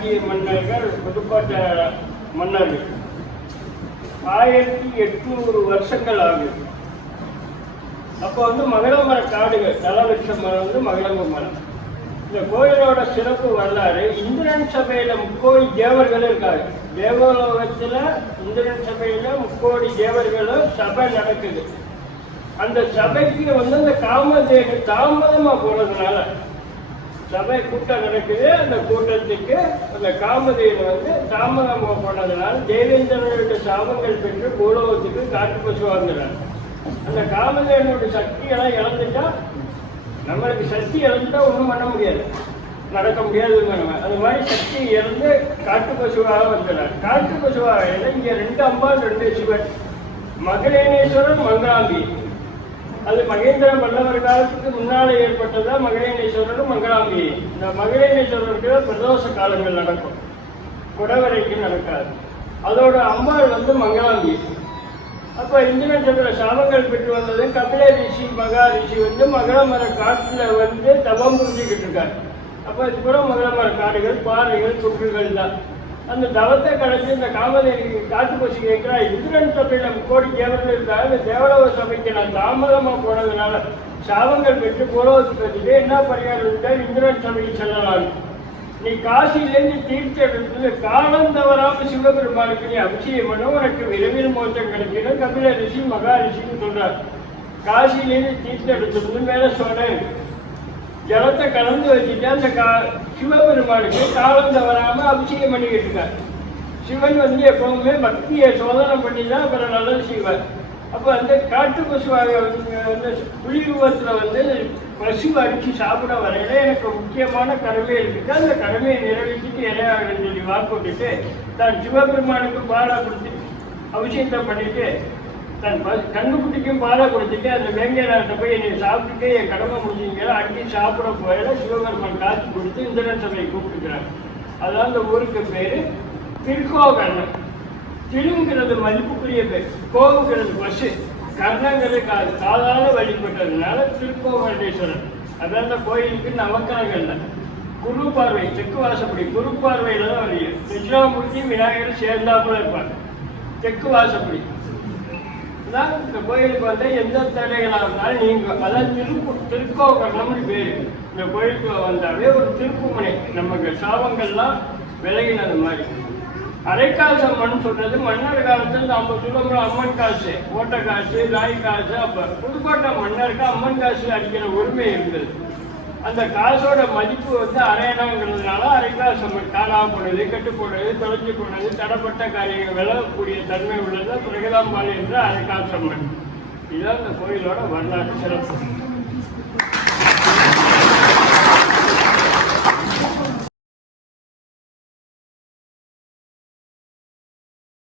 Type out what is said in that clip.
பாண்டிய மன்னர்கள், புதுக்கோட்டை மன்னர்கள் 1800 வருஷங்கள் ஆகுது. அப்போ மகிழமர காடுகள், தலவிருட்ச மரம் மகிழம்பு மரம். இந்த கோயிலோட சிறப்பு வரலாறு, இந்திரன் சபையில 3 கோடி தேவர்கள் இருக்காங்க. தேவலோகத்துல இந்திரன் சபையில 3 கோடி தேவர்களும் சபை நடக்குது. அந்த சபைக்கு அந்த காமதேனு தாமதமா போனதுனால சபை கூட்டம் நடக்குது. அந்த கூட்டத்துக்கு அந்த காமதேனு தாமதமா போனதுனால தேவேந்திரனுடைய சாபங்கள் பெற்று பூலோகத்துக்கு காட்டு பசுவாங்கிறார். அந்த காமதேவனுடைய சக்தியெல்லாம் இழந்துட்டா, நம்மளுக்கு சக்தி இழந்துட்டா ஒன்றும் பண்ண முடியாது, நடக்க முடியாது. அது மாதிரி சக்தி இழந்து காட்டு பசுவாக வந்துடுறார். காட்டு பசுவாக இங்கே 2 அம்பாள் 2 சிவன், மகளேனேஸ்வரன் மங்களாம்பி. அது மகேந்திர பல்லவர் காலத்துக்கு முன்னாலே ஏற்பட்டதா மகளேனேஸ்வரரும் மங்களாம்பி. இந்த மகளேனேஸ்வரருக்கு பிரதோஷ காலங்கள் நடக்கும், குடவரைக்கு நடக்காது. அதோட அம்பாள் மங்களாம்பி. அப்போ இந்திரன் சந்திர சாபங்கள் பெற்று வந்தது. கபில ரிஷி மகா ரிஷி மகளமர காட்டுல தவம் புரிஞ்சுக்கிட்டு இருக்காரு. அப்போ இது கூட மகளமர காடுகள், பாறைகள், சுற்றுகள் தான். அந்த தவத்தை கடைசி இந்த காமதேவி காட்டு பசி கேட்கிறா, இந்திரன் சபையில 3 கோடி தேவர்கள் இருக்காங்க, இந்த தேவலோக சபைக்கு நான் தாமதமா போனதுனால சாபங்கள் பெற்று பூலோகத்துக்கு வந்துட்டு என்ன பரிகாரம் இருந்தா இந்திரன் சபைக்கு செல்லலாம். நீ காசியிலேருந்து தீர்த்த எடுத்து காலம் தவறாம சிவபெருமானுக்கு நீ அபிஷேகம் பண்ண, உனக்கு விரைவில் மோட்சம் கிடைக்கணும். கபில ரிஷி மகா ரிஷின்னு சொல்றார். காசியிலேருந்து தீர்த்த எடுத்து மேல சொன்னேன், ஜலத்தை கலந்து வச்சுட்டு அந்த சிவபெருமானுக்கு காலம் தவறாம அபிஷேகம் பண்ணிக்கிட்டு இருக்கார். சிவன் எப்பவுமே பக்தியை சோதனை பண்ணி தான் அப்புறம் நல்லது செய்வார். அப்போ அந்த காட்டு பசுவாக புலி ரூபத்தில் பசு அடித்து சாப்பிட வரையில எனக்கு முக்கியமான கடமை இருக்குது, அந்த கடமையை நிறைவேற்றிட்டு இறையாகன்னு சொல்லி வாக்குட்டு தான் சிவபெருமானுக்கு பாலை கொடுத்து அபிஷேகத்தை பண்ணிட்டு தன் கண்ணுக்குட்டிக்கும் பாலை கொடுத்துட்டு அந்த வேங்கையநாட்டை போய் என்னை சாப்பிட்டுட்டு என் கடமை முடிஞ்சுங்கிற அடிக்கி சாப்பிட போயில சிவபெருமான் காட்சி கொடுத்து இந்திரன் சபையை கூப்பிட்டுக்கிறாங்க. அதான் அந்த ஊருக்கு பேர் திருக்கோகர்ணம். திருங்கிறது மதிப்புக்குரிய பேர், கோவுங்கிறது பசு, கர்ணங்கிறது காது. காதால வழிபட்டதுனால திருக்கோகர்ணேஸ்வரர். அதான் அந்த கோயிலுக்கு நவக்கிரகங்கள்ல குரு பார்வை, தெற்கு வாசப்படி குரு பார்வையில தான் வரையும். தட்சிணாமூர்த்தி விநாயகர் சேர்ந்தாப்புல இருப்பாங்க. தெற்கு வாசப்படி தான் இந்த கோயிலுக்கு எந்த தடைகளாக இருந்தாலும் நீங்க, அதான் திருக்கோகர்ணம்னு பேரு. இந்த கோயிலுக்கு வந்தாவே ஒரு திருப்புமனை, நமக்கு சாபங்கள்லாம் விலகினது மாதிரி. அரைக்காசு அம்மன் சொல்றது மன்னர் காலத்தில் நம்ம சொல்லுவோம் அம்மன் காசு, ஓட்ட காசு, நாய் காசு. அப்ப புதுக்கோட்டை மன்னருக்கு அம்மன் காசு அடிக்கிற உரிமை இருந்தது. அந்த காசோட மதிப்பு அரையணங்கிறதுனால அரைக்காசு அம்மன் காணாம போனது, கெட்டு போனது, தொலைஞ்சு போனது, தடப்பட்ட காரியங்கள் விளக்கக்கூடிய தன்மை உள்ளது பிரகதாம்பாள் என்ற அரைக்காசு அம்மன். இதுதான் இந்த கோயிலோட வரலாற்று சிறப்பு.